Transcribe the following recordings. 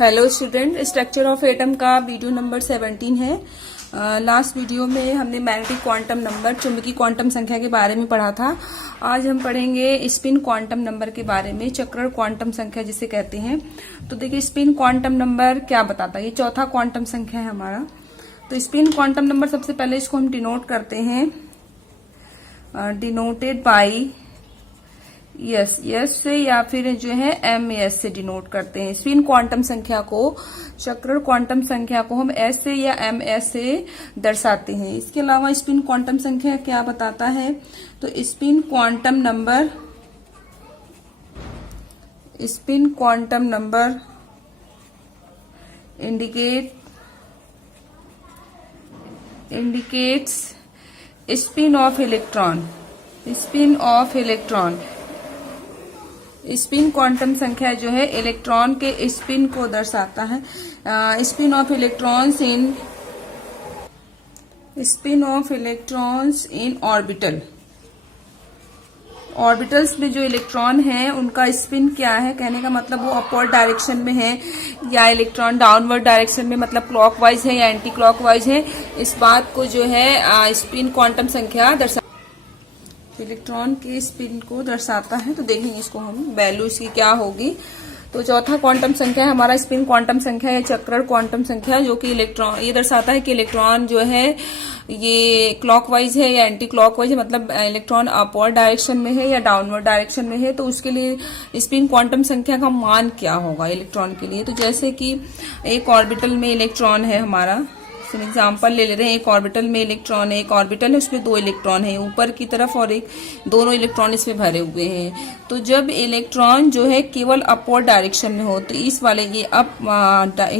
Hello student, structure of atom का video number 17 है। Last video में हमने मैग्नेटिक क्वांटम नंबर, चुंबकीय क्वांटम संख्या के बारे में पढ़ा था। आज हम पढ़ेंगे स्पिन क्वांटम नंबर के बारे में, चक्रण क्वांटम संख्या जिसे कहते हैं। तो देखिए स्पिन क्वांटम नंबर क्या बताता है। ये चौथा क्वांटम संख्या है हमारा। तो स्पिन क्वांटम नंबर सबसे पहले इसको हम डिनोट करते हैं, डिनोटेड बाई यस से या फिर जो है MS से डिनोट करते हैं। स्पिन क्वांटम संख्या को, चक्रण क्वांटम संख्या को हम S से या MS से दर्शाते हैं। इसके अलावा स्पिन क्वांटम संख्या क्या बताता है, तो spin quantum number indicates spin off electron. Spin quantum संख्या जो है इलेक्ट्रॉन के स्पिन को दर्शाता है। Spin off electrons in orbitals में जो इलेक्ट्रॉन है उनका स्पिन क्या है, कहने का मतलब वो अपवर्ड डायरेक्शन में है या इलेक्ट्रॉन डाउनवर्ड डायरेक्शन में, मतलब क्लॉकवाइज है या एंटी क्लॉकवाइज है। इस बात को जो है स्पिन क्वांटम संख्या इलेक्ट्रॉन के स्पिन को दर्शाता है। तो देखेंगे इसको हम, वैल्यू इसकी क्या होगी। तो चौथा क्वांटम संख्या है हमारा स्पिन क्वांटम संख्या या चक्रण क्वांटम संख्या, जो कि इलेक्ट्रॉन ये दर्शाता है कि इलेक्ट्रॉन जो है ये क्लॉकवाइज है या एंटी क्लॉकवाइज है, मतलब इलेक्ट्रॉन अपवर्ड डायरेक्शन में है या डाउनवर्ड डायरेक्शन में है। तो उसके लिए स्पिन क्वांटम संख्या का मान क्या होगा इलेक्ट्रॉन के लिए। तो जैसे कि एक ऑर्बिटल में इलेक्ट्रॉन है हमारा, एग्जाम्पल ले रहे हैं। एक ऑर्बिटल में इलेक्ट्रॉन है, एक ऑर्बिटल है उसमें 2 इलेक्ट्रॉन है ऊपर की तरफ और दोनों इलेक्ट्रॉन इसमें भरे हुए हैं। तो जब इलेक्ट्रॉन जो है केवल अपवर्ड डायरेक्शन में हो, तो इस वाले ये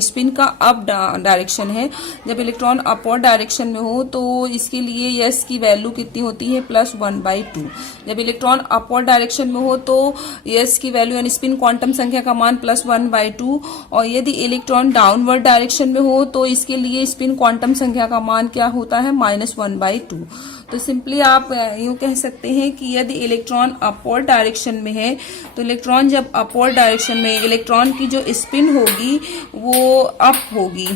स्पिन का अप डायरेक्शन है। जब इलेक्ट्रॉन अपवर्ड डायरेक्शन में हो तो इसके लिए S की वैल्यू कितनी होती है, +1/2। जब इलेक्ट्रॉन अपवर्ड डायरेक्शन में हो तो S की वैल्यू यानी स्पिन क्वांटम संख्या का मान +1/2। और यदि इलेक्ट्रॉन डाउनवर्ड डायरेक्शन में हो तो इसके लिए स्पिन क्वांटम संख्या का मान क्या होता है, -1/2। तो सिंपली आप यूं कह सकते हैं कि यदि इलेक्ट्रॉन अपवर्ड डायरेक्शन में है, तो इलेक्ट्रॉन जब अपवर्ड डायरेक्शन में, इलेक्ट्रॉन की जो स्पिन होगी वो अप होगी,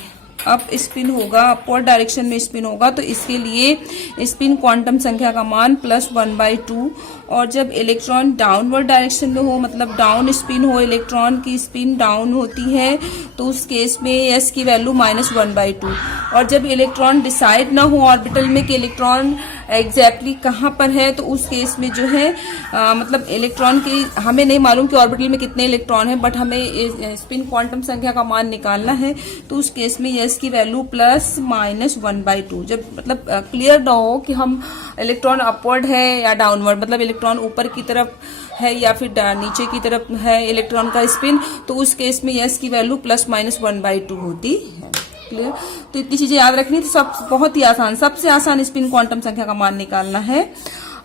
अप स्पिन होगा, अपवर्ड डायरेक्शन में स्पिन होगा। तो इसके लिए स्पिन क्वांटम संख्या का मान +1/2। और जब इलेक्ट्रॉन डाउनवर्ड डायरेक्शन में हो, मतलब डाउन स्पिन हो, इलेक्ट्रॉन की स्पिन डाउन होती है, तो उस केस में S की वैल्यू -1/2। और जब इलेक्ट्रॉन डिसाइड ना हो ऑर्बिटल में कि इलेक्ट्रॉन एग्जैक्टली कहाँ पर है, तो उस केस में जो है मतलब इलेक्ट्रॉन की, हमें नहीं मालूम कि ऑर्बिटल में कितने इलेक्ट्रॉन हैं, बट हमें स्पिन क्वांटम संख्या का मान निकालना है। तो उस केस में S की वैल्यू +-1/2। जब मतलब क्लियर ना हो कि हम इलेक्ट्रॉन अपवर्ड है या डाउनवर्ड, मतलब इलेक्ट्रॉन ऊपर की तरफ है या फिर नीचे की तरफ है इलेक्ट्रॉन का स्पिन, तो उस केस में S की वैल्यू +-1/2 होती है। क्लियर। तो इतनी चीजें याद रखनी। तो सब बहुत ही आसान, सबसे आसान स्पिन क्वांटम संख्या का मान निकालना है।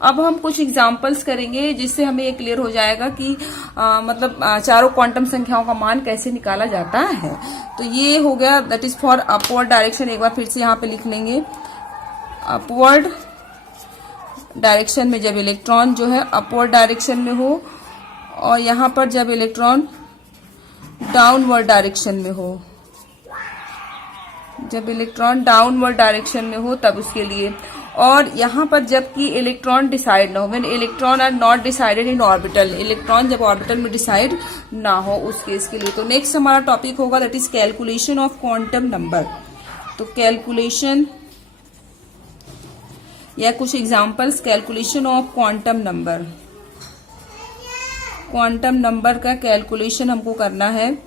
अब हम कुछ एग्जांपल्स करेंगे जिससे हमें ये क्लियर हो जाएगा कि मतलब चारों क्वांटम संख्याओं का मान कैसे निकाला जाता है। तो ये हो गया, that is for upward direction. एक बार फिर से यहाँ पे लिख लेंगे, अपवर्ड डायरेक्शन में जब इलेक्ट्रॉन जो है अपवर्ड डायरेक्शन में हो, और यहाँ पर जब इलेक्ट्रॉन डाउनवर्ड डायरेक्शन में हो, जब इलेक्ट्रॉन डाउनवर्ड डायरेक्शन में हो तब उसके लिए। और यहाँ पर जबकि इलेक्ट्रॉन डिसाइड ना हो, when electron are not decided in orbital, electron जब ऑर्बिटल में डिसाइड ना हो उस केस के लिए। तो नेक्स्ट हमारा टॉपिक होगा that is calculation of quantum number. तो कैलकुलेशन या कुछ examples, calculation of quantum number. Quantum number का कैलकुलेशन हमको करना है,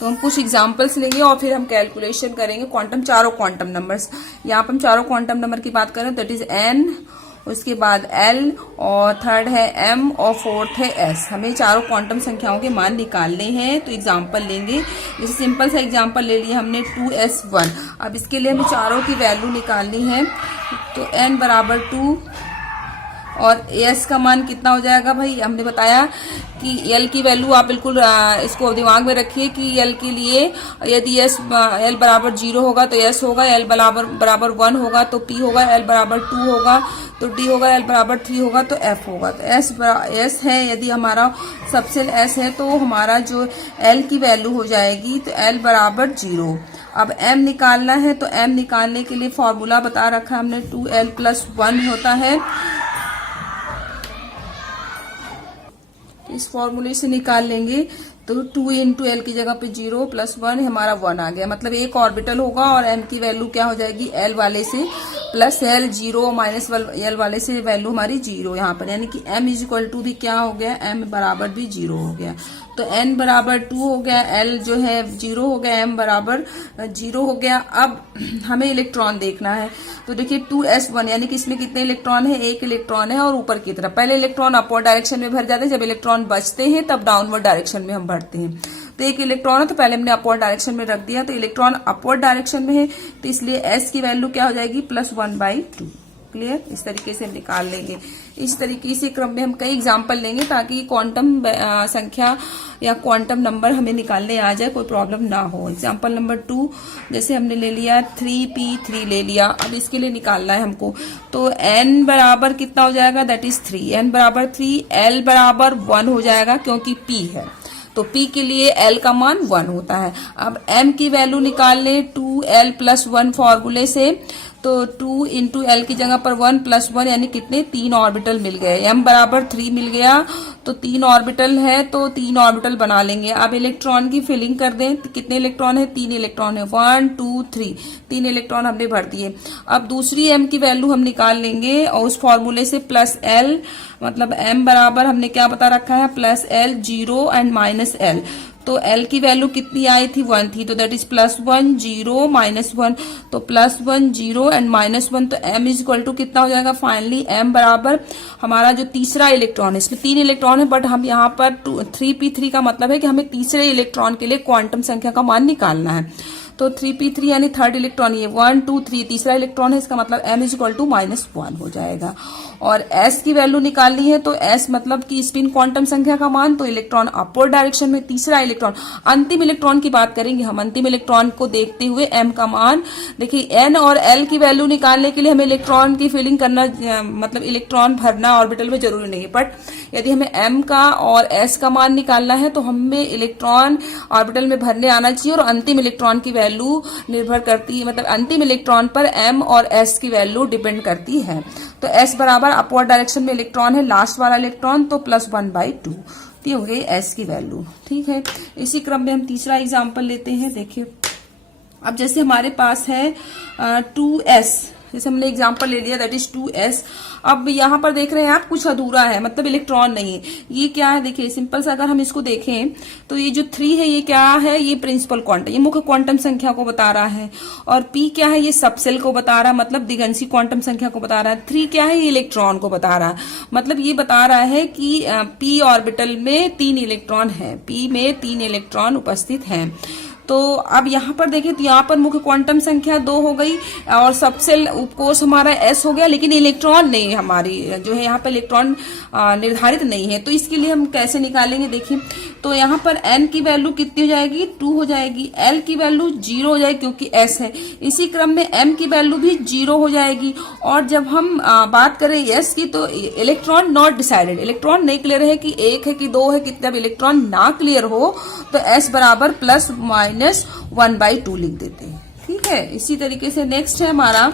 तो हम कुछ एग्जांपल्स लेंगे और फिर हम कैलकुलेशन करेंगे चारों क्वांटम नंबर्स। यहाँ पर हम चारों क्वांटम नंबर की बात करें, दैट इज N, उसके बाद L, और थर्ड है M, और फोर्थ है S। हमें चारों क्वांटम संख्याओं के मान निकालने हैं। तो एग्जांपल लेंगे, जैसे सिंपल सा एग्जांपल ले लिया हमने 2s1। अब इसके लिए हमें चारों की वैल्यू निकालनी है। तो N = 2 और S का मान कितना हो जाएगा भाई, हमने बताया कि L की वैल्यू आप बिल्कुल इसको दिमाग में रखिए कि L के लिए यदि L बराबर 0 होगा तो S होगा, L बराबर 1 होगा तो P होगा, L बराबर 2 होगा तो डी होगा, एल बराबर 3 होगा तो एफ होगा। तो एस है, यदि हमारा सबसेल एस है तो हमारा जो एल की वैल्यू हो जाएगी तो एल बराबर 0। अब एम निकालना है, तो एम निकालने के लिए फॉर्मूला बता रखा है हमने, 2l + 1 होता है। इस फॉर्मूले से निकाल लेंगे तो 2 × l की जगह पे 0 + 1 हमारा 1 आ गया, मतलब एक ऑर्बिटल होगा और m की वैल्यू क्या हो जाएगी, l वाले से प्लस l, 0 माइनस l वाले से वैल्यू हमारी 0 यहाँ पर, यानी कि m = भी क्या हो गया, m बराबर भी 0 हो गया। तो n बराबर 2 हो गया, l जो है 0 हो गया, m बराबर 0 हो गया। अब हमें इलेक्ट्रॉन देखना है, तो देखिए 2s1 यानी कि इसमें कितने इलेक्ट्रॉन है, एक इलेक्ट्रॉन है और ऊपर की तरफ। पहले इलेक्ट्रॉन अपवर्ड डायरेक्शन में भर जाते हैं, जब इलेक्ट्रॉन बचते हैं तब डाउनवर्ड डायरेक्शन में हम भरते हैं। तो एक इलेक्ट्रॉन है तो पहले हमने अपवर्ड डायरेक्शन में रख दिया, तो इलेक्ट्रॉन अपवर्ड डायरेक्शन में है तो इसलिए s की वैल्यू क्या हो जाएगी, +1/2। क्लियर, इस तरीके से हम निकाल लेंगे। इस तरीके से क्रम में हम कई एग्जाम्पल लेंगे ताकि क्वांटम संख्या या क्वांटम नंबर हमें निकालने आ जाए, कोई प्रॉब्लम ना हो। एग्जाम्पल नंबर 2 जैसे हमने ले लिया 3p3 ले लिया, अब इसके लिए निकालना है हमको, तो n बराबर कितना हो जाएगा, दैट इज 3, n बराबर 3, l बराबर 1 हो जाएगा क्योंकि p है, तो p के लिए l का मान 1 होता है। अब m की वैल्यू निकाल ले 2l + 1 फॉर्मूले से, तो 2 × l की जगह पर 1 + 1 यानी कितने, 3 ऑर्बिटल मिल गए। m बराबर 3 मिल गया, तो 3 ऑर्बिटल है तो 3 ऑर्बिटल बना लेंगे। अब इलेक्ट्रॉन की फिलिंग कर दें, तो कितने इलेक्ट्रॉन है, 3 इलेक्ट्रॉन है, 1 2 3, 3 इलेक्ट्रॉन हमने भर दिए। अब दूसरी m की वैल्यू हम निकाल लेंगे और उस फॉर्मूले से +l, मतलब m बराबर हमने क्या बता रखा है, +l, 0 एंड -l, तो l की वैल्यू कितनी आई थी, 1 थी, तो दैट इज +1 0 -1, तो +1 0 एंड -1, तो m = कितना हो जाएगा, फाइनली m बराबर हमारा जो तीसरा इलेक्ट्रॉन है, इसमें 3 इलेक्ट्रॉन है बट हम यहाँ पर 3p3 का मतलब है कि हमें तीसरे इलेक्ट्रॉन के लिए क्वांटम संख्या का मान निकालना है। तो 3p3 यानी थर्ड इलेक्ट्रॉन, ये 1 2 3 तीसरा इलेक्ट्रॉन है, इसका मतलब m = -1 हो जाएगा। और s की वैल्यू निकालनी है, तो s मतलब कि स्पिन क्वांटम संख्या का मान, तो इलेक्ट्रॉन अपवर्ड डायरेक्शन में तीसरा इलेक्ट्रॉन, अंतिम इलेक्ट्रॉन की बात करेंगे हम, अंतिम इलेक्ट्रॉन को देखते हुए m का मान। देखिए n और l की वैल्यू निकालने के लिए हमें इलेक्ट्रॉन की फिलिंग करना, मतलब इलेक्ट्रॉन भरना ऑर्बिटल में जरूरी नहीं है, बट यदि हमें m का और s का मान निकालना है तो हमें इलेक्ट्रॉन ऑर्बिटल में भरने आना चाहिए और अंतिम इलेक्ट्रॉन की वैल्यू निर्भर करती है, मतलब अंतिम इलेक्ट्रॉन पर m और s की वैल्यू डिपेंड करती है। तो s बराबर अपवर्ड डायरेक्शन में इलेक्ट्रॉन है, लास्ट वाला इलेक्ट्रॉन, तो +1/2, ये हो गई s की वैल्यू। ठीक है, इसी क्रम में हम तीसरा एग्जाम्पल लेते हैं। देखिए अब जैसे हमारे पास है 2s, जैसे हमने एग्जाम्पल ले लिया, दैट इज 2s। अब यहाँ पर देख रहे हैं आप कुछ अधूरा है, मतलब इलेक्ट्रॉन नहीं है। ये क्या है, देखिए सिंपल सा अगर हम इसको देखें तो ये जो 3 है ये क्या है, ये प्रिंसिपल क्वांटम, ये मुख्य क्वांटम संख्या को बता रहा है, और p क्या है, ये सबसेल को बता रहा है, मतलब दिगंशी क्वांटम संख्या को बता रहा है। 3 क्या है, ये इलेक्ट्रॉन को बता रहा है, मतलब ये बता रहा है कि p ऑर्बिटल में 3 इलेक्ट्रॉन है, p में 3 इलेक्ट्रॉन उपस्थित हैं। तो अब यहाँ पर देखें तो यहाँ पर मुख्य क्वांटम संख्या 2 हो गई और सबसेल उपकोष हमारा s हो गया, लेकिन इलेक्ट्रॉन नहीं, हमारी जो है यहाँ पर इलेक्ट्रॉन निर्धारित नहीं है। तो इसके लिए हम कैसे निकालेंगे, देखिए तो यहाँ पर n की वैल्यू कितनी हो जाएगी, 2 हो जाएगी, l की वैल्यू 0 हो जाएगी क्योंकि s है, इसी क्रम में m की वैल्यू भी 0 हो जाएगी। और जब हम बात करें s की, तो इलेक्ट्रॉन नॉट डिसाइडेड, इलेक्ट्रॉन नहीं क्लियर है कि 1 है कि 2 है, कितना इलेक्ट्रॉन ना क्लियर हो तो s बराबर +-1/2 लिख देते हैं। ठीक है, इसी तरीके से नेक्स्ट है हमारा,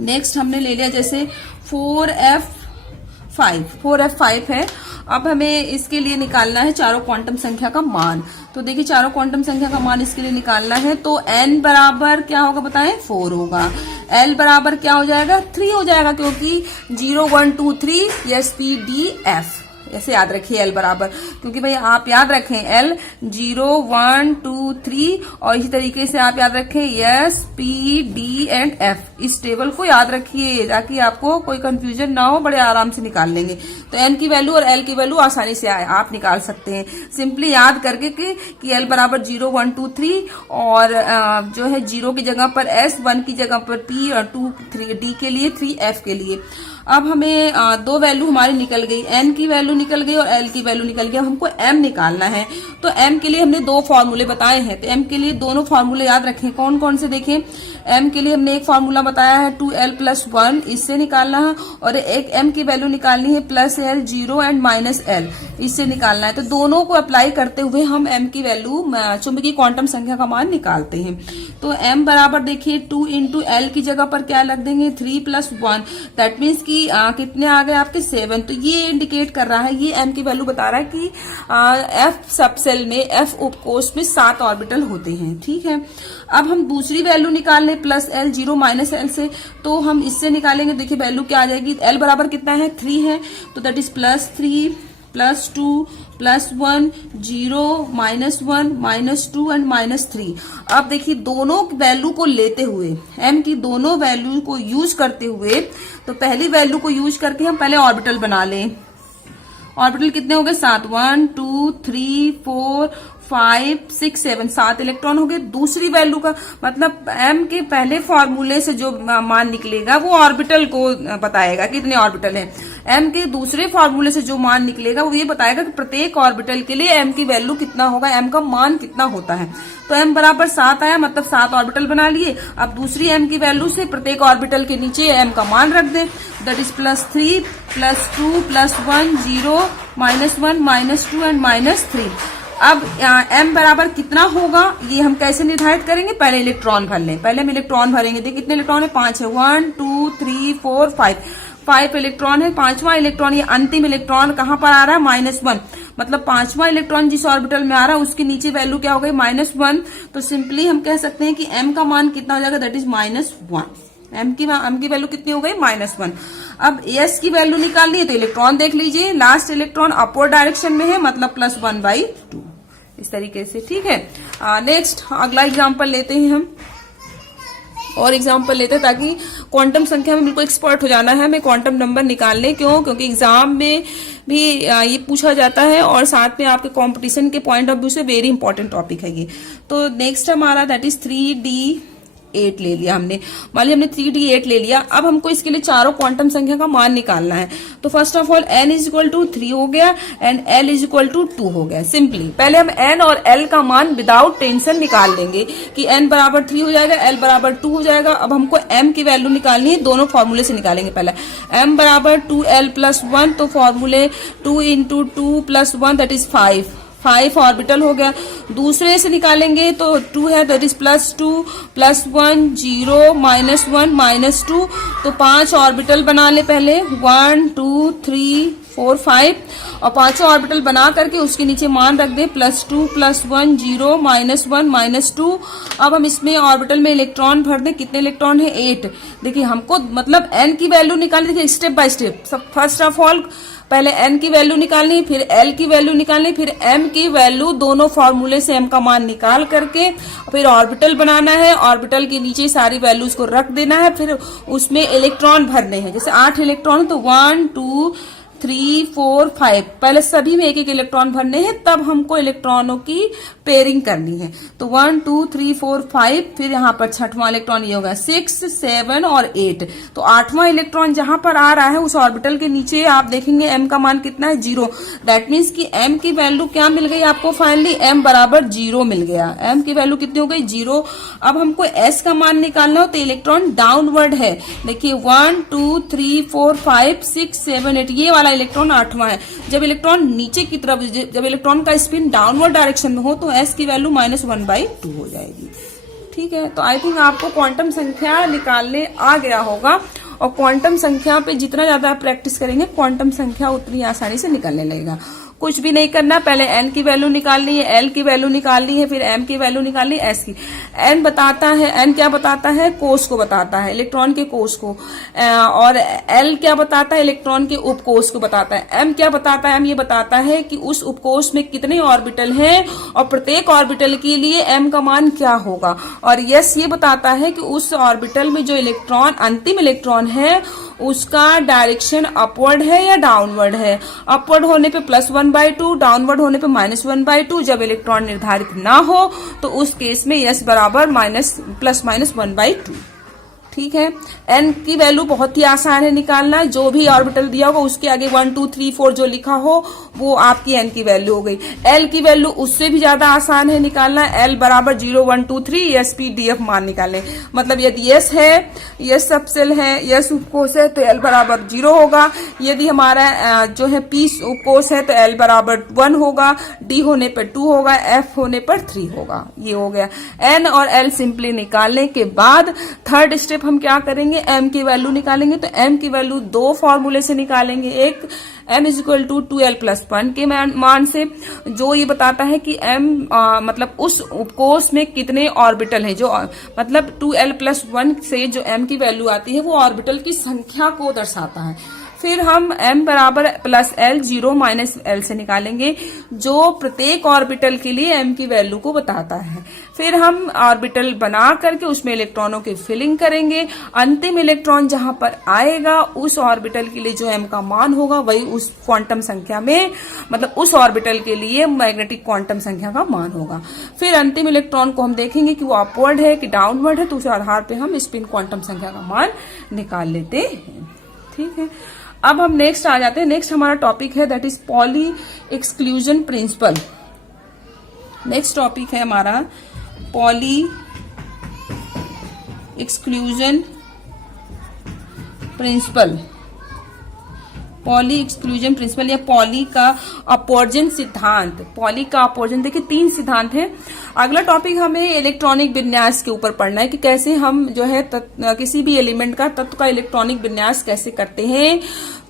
नेक्स्ट हमने ले लिया जैसे 4f5 है। अब हमें इसके लिए निकालना है चारों क्वांटम संख्या का मान। तो देखिए चारों क्वांटम संख्या का मान इसके लिए निकालना है, तो n बराबर क्या होगा बताएं, 4 होगा, l बराबर क्या हो जाएगा, 3 हो जाएगा क्योंकि 0 1 2 3 s p d f, ऐसे याद रखिए l बराबर, क्योंकि भाई आप याद रखें l 0 1 2 3 और इसी तरीके से आप याद रखें s p d and f, इस टेबल को याद रखिए ताकि आपको कोई कंफ्यूजन ना हो, बड़े आराम से निकाल लेंगे। तो n की वैल्यू और l की वैल्यू आसानी से आप निकाल सकते हैं सिंपली याद करके कि l बराबर 0 1 2 3 और जो है 0 की जगह पर s, 1 की जगह पर p और 2 3 d के लिए 3 f के लिए। अब हमें 2 वैल्यू हमारी निकल गई, n की वैल्यू निकल गई और एल की वैल्यू निकल गई। अब हमको एम निकालना है, तो एम के लिए हमने दो फॉर्मूले बताए हैं, तो एम के लिए दोनों फॉर्मूले याद रखें। कौन कौन से देखें, एम के लिए हमने एक फॉर्मूला बताया है 2l+1, इससे निकालना है, और एक एम की वैल्यू निकालनी है +l 0 एंड -l, इससे निकालना है। तो दोनों को अप्लाई करते हुए हम एम की वैल्यू चुंबकीय क्वांटम संख्या का मान निकालते हैं। तो एम बराबर देखिए 2 इंटू एल की जगह पर क्या लग देंगे 3+1, दैट मीन्स कि कितने आ गए आपके 7। तो ये इंडिकेट कर रहा है, ये एम की वैल्यू बता रहा है कि एफ सबसेल में, एफ उपकोष में 7 ऑर्बिटल होते हैं। ठीक है, अब हम दूसरी वैल्यू निकाल लें +l 0 -l से, तो हम इससे निकालेंगे। देखिए वैल्यू क्या आ जाएगी, एल बराबर कितना है 3 है, तो दैट इज +3 +2 +1 0 -1 -2 एंड -3। अब देखिए दोनों वैल्यू को लेते हुए, एम की दोनों वैल्यू को यूज करते हुए, तो पहली वैल्यू को यूज करके हम पहले ऑर्बिटल बना लें। ऑर्बिटल कितने हो गए 7, 1 2 3 4 5 6 7, 7 इलेक्ट्रॉन हो गए। दूसरी वैल्यू का मतलब एम के पहले फॉर्मूले से जो मान निकलेगा वो ऑर्बिटल को बताएगा कितने ऑर्बिटल हैं। एम के दूसरे फॉर्मूले से जो मान निकलेगा वो ये बताएगा कि प्रत्येक ऑर्बिटल के लिए एम की वैल्यू कितना होगा, एम का मान कितना होता है। तो एम बराबर 7 आया, मतलब 7 ऑर्बिटल बना लिए। अब दूसरी एम की वैल्यू से प्रत्येक ऑर्बिटल के नीचे एम का मान रख दें, दैट इज +3 +2 +1 0 -1 -2 एंड -3। अब m बराबर कितना होगा ये हम कैसे निर्धारित करेंगे, पहले इलेक्ट्रॉन भर लें। पहले हम इलेक्ट्रॉन भरेंगे। देखिए कितने इलेक्ट्रॉन है, 5 है, 1 2 3 4 5 इलेक्ट्रॉन है। पांचवा इलेक्ट्रॉन, ये अंतिम इलेक्ट्रॉन कहाँ पर आ रहा है -1, मतलब पांचवा इलेक्ट्रॉन जिस ऑर्बिटल में आ रहा है उसके नीचे वैल्यू क्या हो गई -1। तो सिंपली हम कह सकते हैं कि m का मान कितना हो जाएगा, दैट इज -1। m की वैल्यू कितनी हो गई -1। अब s की वैल्यू निकालनी है, तो इलेक्ट्रॉन देख लीजिए, लास्ट इलेक्ट्रॉन अपवर्ड डायरेक्शन में है, मतलब +1/2 इस तरीके से। ठीक है, नेक्स्ट अगला एग्जांपल लेते हैं हम, और एग्जांपल लेते हैं ताकि क्वांटम संख्या में बिल्कुल एक्सपर्ट हो जाना है हमें क्वांटम नंबर निकालने। क्यों, क्योंकि एग्जाम में भी ये पूछा जाता है और साथ में आपके कंपटीशन के पॉइंट ऑफ व्यू से वेरी इंपॉर्टेंट टॉपिक है ये। तो नेक्स्ट हमारा दैट इज 3d8 ले लिया हमने, मान लिया हमने 3d8 ले लिया। अब हमको इसके लिए चारों क्वांटम संख्या का मान निकालना है। तो फर्स्ट ऑफ ऑल n = 3 हो गया एंड l = 2 हो गया। सिंपली पहले हम n और l का मान विदाउट टेंशन निकाल लेंगे कि n बराबर 3 हो जाएगा, l बराबर 2 हो जाएगा। अब हमको m की वैल्यू निकालनी है, दोनों फॉर्मूले से निकालेंगे। पहले m बराबर 2l+1, तो फॉर्मूले 2 × 2 + 1 दैट इज 5 ऑर्बिटल हो गया। दूसरे से निकालेंगे तो 2 है, दैट इज +2 +1 0 -1 -2, तो 5 ऑर्बिटल बना ले पहले, 1 2 3 4 5, और पांचों ऑर्बिटल बना करके उसके नीचे मान रख दे +2 +1 0 -1 -2। अब हम इसमें ऑर्बिटल में इलेक्ट्रॉन भर दें, कितने इलेक्ट्रॉन है 8। देखिए हमको मतलब n की वैल्यू निकालनी, देखिए स्टेप बाय स्टेप। सब फर्स्ट ऑफ ऑल पहले n की वैल्यू निकालनी, फिर l की वैल्यू निकालनी, फिर m की वैल्यू, दोनों फॉर्मूले से m का मान निकाल करके फिर ऑर्बिटल बनाना है। ऑर्बिटल के नीचे सारी वैल्यूज को रख देना है, फिर उसमें इलेक्ट्रॉन भरने हैं। जैसे 8 इलेक्ट्रॉन तो 1 2 3 4 5, पहले सभी में एक एक इलेक्ट्रॉन भरने हैं, तब हमको इलेक्ट्रॉनों की पेयरिंग करनी है। तो 1 2 3 4 5, फिर यहाँ पर छठवां इलेक्ट्रॉन ये होगा 6 7 और 8। तो 8वां इलेक्ट्रॉन जहां पर आ रहा है उस ऑर्बिटल के नीचे आप देखेंगे m का मान कितना है 0। दैट मीन्स कि m की वैल्यू क्या मिल गई आपको, फाइनली m बराबर 0 मिल गया। m की वैल्यू कितनी हो गई 0। अब हमको s का मान निकालना हो, तो इलेक्ट्रॉन डाउनवर्ड है। देखिए 1 2 3 4 5 6 7 8, ये वाला इलेक्ट्रॉन 8वां है। जब इलेक्ट्रॉन नीचे की तरफ, जब इलेक्ट्रॉन का स्पिन डाउनवर्ड डायरेक्शन में हो, तो s की वैल्यू -1/2 हो जाएगी। ठीक है, तो आई थिंक आपको क्वांटम संख्या निकालने आ गया होगा, और क्वांटम संख्या पे जितना ज्यादा आप प्रैक्टिस करेंगे क्वांटम संख्या उतनी आसानी से निकलने लगेगा। कुछ भी नहीं करना, पहले n की वैल्यू निकालनी है, l की वैल्यू निकालनी है, फिर m की वैल्यू निकालनी है, s की। n बताता है, n क्या बताता है, कोष को बताता है, इलेक्ट्रॉन के कोष को, और l क्या बताता है, इलेक्ट्रॉन के उपकोष को बताता है। m क्या बताता है, m ये बताता है कि उस उपकोष में कितने ऑर्बिटल हैं और प्रत्येक ऑर्बिटल के लिए m का मान क्या होगा। और s ये बताता है कि उस ऑर्बिटल में जो इलेक्ट्रॉन, अंतिम इलेक्ट्रॉन है, उसका डायरेक्शन अपवर्ड है या डाउनवर्ड है। अपवर्ड होने पे +1/2, डाउनवर्ड होने पे -1/2। जब इलेक्ट्रॉन निर्धारित ना हो तो उस केस में s बराबर ±1/2। ठीक है। n की वैल्यू बहुत ही आसान है निकालना, जो भी ऑर्बिटल दिया होगा उसके आगे 1 2 3 4 जो लिखा हो वो आपकी n की वैल्यू हो गई। l की वैल्यू उससे भी ज्यादा आसान है निकालना, l बराबर 0 1 2 3 s p d f मान निकालें। मतलब यदि s है, s सबसेल है, s उपकोष है तो l बराबर 0 होगा। यदि हमारा जो है p उपकोष है तो l बराबर 1 होगा, d होने पर 2 होगा, f होने पर 3 होगा। ये हो गया। n और l सिंपली निकालने के बाद थर्ड स्टेप हम क्या करेंगे, m की वैल्यू निकालेंगे। तो m की वैल्यू दो फॉर्मूले से निकालेंगे, एक m is equal to 2l+1 के मान से, जो ये बताता है कि m मतलब उस उपकोष में कितने ऑर्बिटल हैं, जो मतलब 2l+1 से जो m की वैल्यू आती है वो ऑर्बिटल की संख्या को दर्शाता है। फिर हम m बराबर प्लस l 0 माइनस l से निकालेंगे, जो प्रत्येक ऑर्बिटल के लिए m की वैल्यू को बताता है। फिर हम ऑर्बिटल बना करके उसमें इलेक्ट्रॉनों की फिलिंग करेंगे। अंतिम इलेक्ट्रॉन जहां पर आएगा उस ऑर्बिटल के लिए जो m का मान होगा वही उस क्वांटम संख्या में, मतलब उस ऑर्बिटल के लिए मैग्नेटिक क्वांटम संख्या का मान होगा। फिर अंतिम इलेक्ट्रॉन को हम देखेंगे कि वो अपवर्ड है कि डाउनवर्ड है, तो उस आधार पर हम स्पिन क्वांटम संख्या का मान निकाल लेते हैं। ठीक है, अब हम नेक्स्ट आ जाते हैं। नेक्स्ट हमारा टॉपिक है that is poly exclusion principle. Next topic है हमारा poly exclusion principle. Poly exclusion principle या पॉली का अपवर्जन सिद्धांत। पॉली का अपवर्जन, देखिए 3 सिद्धांत है। अगला टॉपिक हमें इलेक्ट्रॉनिक विन्यास के ऊपर पढ़ना है कि कैसे हम जो है किसी भी एलिमेंट का तत्व का इलेक्ट्रॉनिक विन्यास कैसे करते हैं।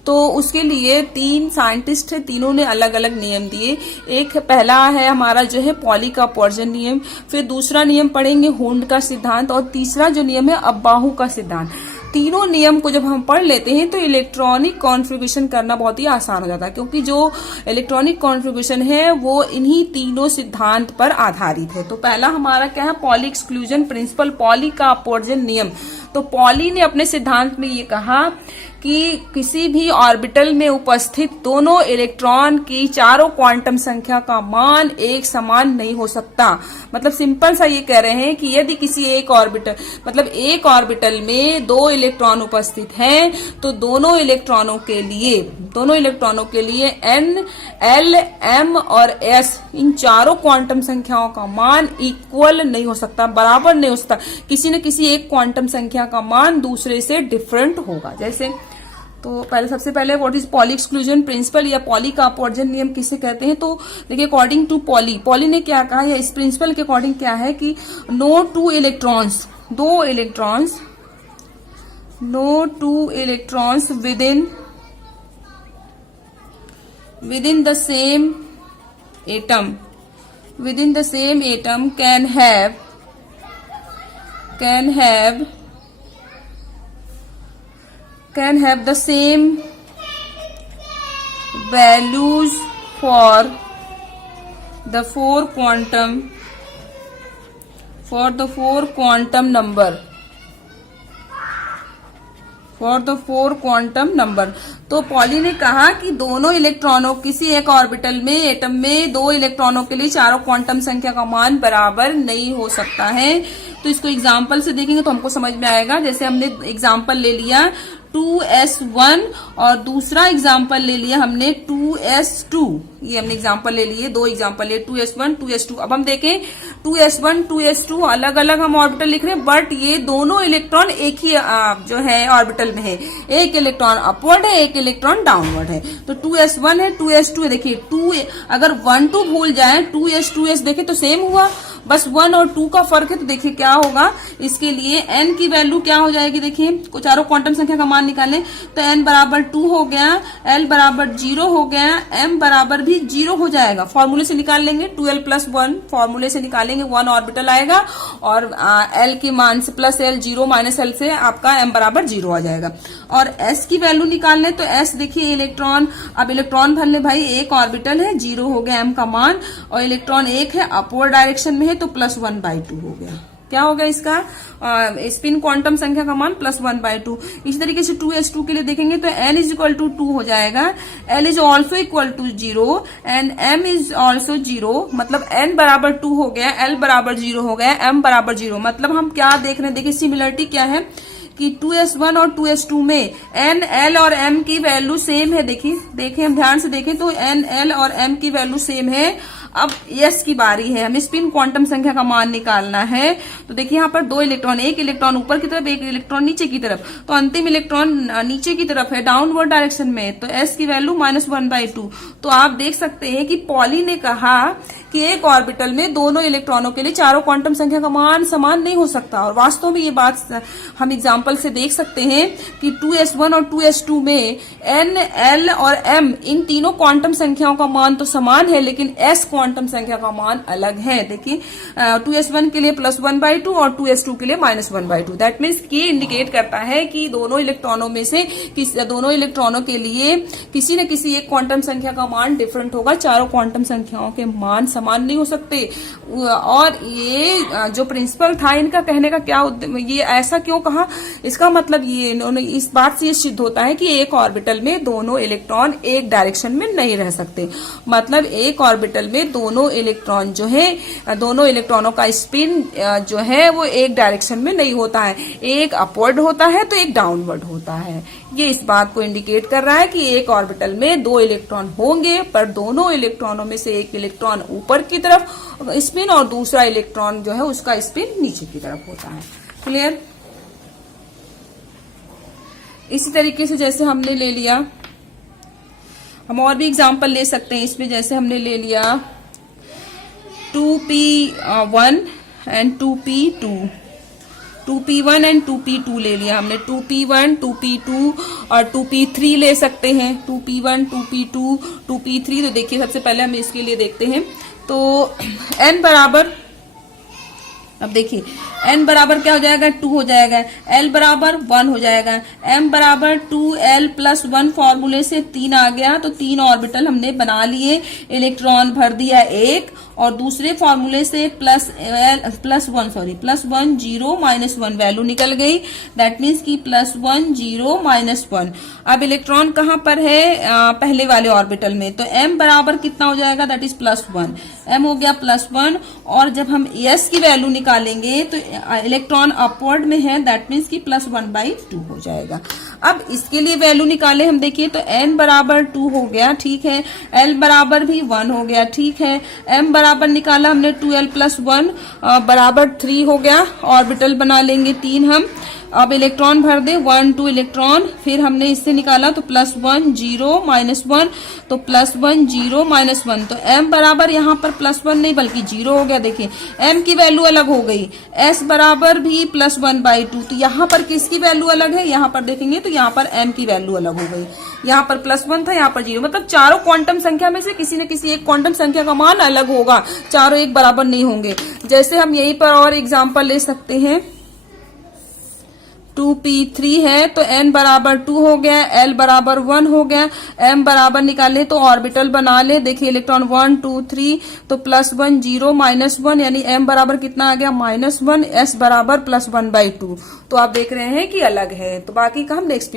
तो उसके लिए 3 साइंटिस्ट है, तीनों ने अलग अलग नियम दिए। एक पहला है हमारा जो है पॉली का अपवर्जन नियम, फिर दूसरा नियम पढ़ेंगे हुंड का सिद्धांत, और तीसरा जो नियम है अब्बाहू का सिद्धांत। तीनों नियम को जब हम पढ़ लेते हैं तो इलेक्ट्रॉनिक कॉन्फ़िगरेशन करना बहुत ही आसान हो जाता है, क्योंकि जो इलेक्ट्रॉनिक कॉन्फ़िगरेशन है वो इन्हीं तीनों सिद्धांत पर आधारित है। तो पहला हमारा क्या है, पॉली एक्सक्लूजन प्रिंसिपल, पॉली का अपवर्जन नियम। तो पॉली ने अपने सिद्धांत में ये कहा कि किसी भी ऑर्बिटल में उपस्थित दोनों इलेक्ट्रॉन की चारों क्वांटम संख्या का मान एक समान नहीं हो सकता। मतलब सिंपल सा ये कह रहे हैं कि यदि किसी एक ऑर्बिटल, मतलब एक ऑर्बिटल में 2 इलेक्ट्रॉन उपस्थित हैं तो दोनों इलेक्ट्रॉनों के लिए n, l, m और s, इन चारों क्वांटम संख्याओं का मान इक्वल नहीं हो सकता, बराबर नहीं हो सकता। किसी न किसी एक क्वांटम संख्या का मान दूसरे से डिफरेंट होगा। जैसे तो सबसे पहले what is poly exclusion principle या पॉली का अपवर्जन नियम किसे कहते हैं। तो देखिए अकॉर्डिंग टू पॉली ने क्या कहा, या इस प्रिंसिपल के अकॉर्डिंग क्या है कि no two electrons within the same atom can have the same values for the four quantum number। तो पॉली ने कहा कि दोनों इलेक्ट्रॉनों, किसी एक ऑर्बिटल में एटम में 2 इलेक्ट्रॉनों के लिए चारों क्वांटम संख्या का मान बराबर नहीं हो सकता है। तो इसको एग्जाम्पल से देखेंगे तो हमको समझ में आएगा। जैसे हमने एग्जाम्पल ले लिया 2s1 और दूसरा एग्जाम्पल ले लिया हमने 2s2। ये हमने एग्जाम्पल ले लिए, 2 एग्जाम्पल ले, 2s1 2s2। अब हम देखें 2s1 2s2 अलग अलग हम ऑर्बिटल लिख रहे हैं, बट ये दोनों इलेक्ट्रॉन एक ही जो है ऑर्बिटल में है। एक इलेक्ट्रॉन अपवर्ड है, एक इलेक्ट्रॉन डाउनवर्ड है। तो 2s1 है, 2s2 है। देखिए 2 अगर 1 2 भूल जाए, 2s देखे तो सेम हुआ, बस 1 और 2 का फर्क है। तो देखिए क्या होगा, इसके लिए n की वैल्यू क्या हो जाएगी, देखिए चारों क्वांटम संख्या का मान निकालें तो n बराबर 2 हो गया, l बराबर 0 हो गया, m बराबर भी 0 हो जाएगा। फॉर्मूले से निकाल लेंगे, 2l+1 फॉर्मूले से निकालेंगे, 1 ऑर्बिटल आएगा और l के मान से प्लस l 0 माइनस l से आपका m बराबर 0 आ जाएगा। और s की वैल्यू निकाल लें तो s देखिए इलेक्ट्रॉन, अब इलेक्ट्रॉन भर ले भाई, एक ऑर्बिटल है, 0 हो गया m का मान, और इलेक्ट्रॉन एक है अपवर्ड डायरेक्शन में है तो +1/2 हो गया। क्या हो गया इसका स्पिन क्वांटम संख्या का मान +1/2। इसी तरीके से 2s2 के लिए देखेंगे तो n इज इक्वल टू 2 हो जाएगा, l is also equal to 0 and m is also 0। मतलब n बराबर 2 हो गया, l बराबर 0 हो गया, m बराबर 0। मतलब हम क्या देख रहे हैं, देखिए सिमिलरिटी क्या है कि 2s1 और 2s2 में n, l और m की वैल्यू सेम है। देखिए हम ध्यान से देखें तो n, l और m की वैल्यू सेम है। अब s की बारी है, हमें स्पिन क्वांटम संख्या का मान निकालना है। तो देखिए यहाँ पर दो इलेक्ट्रॉन, एक इलेक्ट्रॉन ऊपर की तरफ, एक इलेक्ट्रॉन नीचे की तरफ। तो अंतिम इलेक्ट्रॉन नीचे की तरफ है, डाउनवर्ड डायरेक्शन में, तो s की वैल्यू -1/2। तो आप देख सकते हैं कि पॉली ने कहा कि एक ऑर्बिटल में दोनों इलेक्ट्रॉनों के लिए चारों क्वांटम संख्या का मान समान नहीं हो सकता। और वास्तव में ये बात हम एग्जाम्पल से देख सकते हैं कि 2s1 और 2s2 में n, l और m इन तीनों क्वांटम संख्याओं का मान तो समान है, लेकिन s क्वांटम संख्या का मान अलग है। देखिए 2s1 के लिए +1/2 और 2s2 के लिए -1/2। दैट मीन्स ये इंडिकेट करता है कि दोनों इलेक्ट्रॉनों में से दोनों इलेक्ट्रॉनों के लिए किसी न किसी एक क्वांटम संख्या का मान डिफरेंट होगा। चारों क्वांटम संख्याओं के मान समान नहीं हो सकते। और ये जो प्रिंसिपल था इनका कहने का क्या, ये ऐसा क्यों कहा, इसका मतलब ये इन्होंने इस बात से ये सिद्ध होता है कि एक ऑर्बिटल में दोनों इलेक्ट्रॉन एक डायरेक्शन में नहीं रह सकते। मतलब एक ऑर्बिटल में दोनों इलेक्ट्रॉन जो है, दोनों इलेक्ट्रॉनों का स्पिन जो है वो एक डायरेक्शन में नहीं होता है, एक अपवर्ड होता है तो एक डाउनवर्ड होता है। ये इस बात को इंडिकेट कर रहा है कि एक ऑर्बिटल में दो इलेक्ट्रॉन होंगे, पर दोनों इलेक्ट्रॉनों में से एक इलेक्ट्रॉन ऊपर की तरफ स्पिन और दूसरा इलेक्ट्रॉन जो है उसका स्पिन नीचे की तरफ होता है। क्लियर? इसी तरीके से जैसे हमने ले लिया, हम और भी एग्जांपल ले सकते हैं इसमें। जैसे हमने ले लिया 2p1 and 2p2, 2p1 and 2p2 ले लिया हमने। 2p1, 2p2 और 2p3 ले सकते हैं। 2p1, 2p2, 2p3। तो देखिए सबसे पहले हम इसके लिए देखते हैं। तो n बराबर, अब देखिए n बराबर क्या हो जाएगा, 2 हो जाएगा, l बराबर 1 हो जाएगा, m बराबर 2l+1 फॉर्मूले से 3 आ गया। तो 3 ऑर्बिटल हमने बना लिए, इलेक्ट्रॉन भर दिया 1 और दूसरे फॉर्मूले से +1 0 -1 वैल्यू निकल गई। दैट मीन्स कि +1 0 -1। अब इलेक्ट्रॉन कहाँ पर है, पहले वाले ऑर्बिटल में। तो m बराबर कितना हो जाएगा, दैट इज +1, m हो गया +1। और जब हम s की वैल्यू निकालेंगे तो इलेक्ट्रॉन अपवर्ड में है, दैट मीन्स कि +1/2 हो जाएगा। अब इसके लिए वैल्यू निकाले हम, देखिए तो n बराबर 2 हो गया, ठीक है, l बराबर भी 1 हो गया, ठीक है, m बराबर निकाला हमने 2l+1 बराबर 3 हो गया। ऑर्बिटल बना लेंगे 3 हम। अब इलेक्ट्रॉन भर दे 1 2 इलेक्ट्रॉन, फिर हमने इससे निकाला तो +1 0 -1, तो +1 0 -1। तो m बराबर यहाँ पर +1 नहीं बल्कि 0 हो गया। देखिए m की वैल्यू अलग हो गई, s बराबर भी +1/2। तो यहाँ पर किसकी वैल्यू अलग है, यहाँ पर देखेंगे तो यहाँ पर m की वैल्यू अलग हो गई। यहाँ पर +1 था, यहाँ पर 0। मतलब चारों क्वांटम संख्या में से किसी न किसी एक क्वांटम संख्या का मान अलग होगा, चारों एक बराबर नहीं होंगे। जैसे हम यहीं पर और एग्जाम्पल ले सकते हैं। 2p3 है तो n बराबर 2 हो गया, l बराबर 1 हो गया, m बराबर निकाले तो ऑर्बिटल बना ले। देखिए इलेक्ट्रॉन 1 2 3, तो +1 0 -1, यानी m बराबर कितना आ गया, -1, s बराबर +1/2। तो आप देख रहे हैं कि अलग है। तो बाकी का हम नेक्स्ट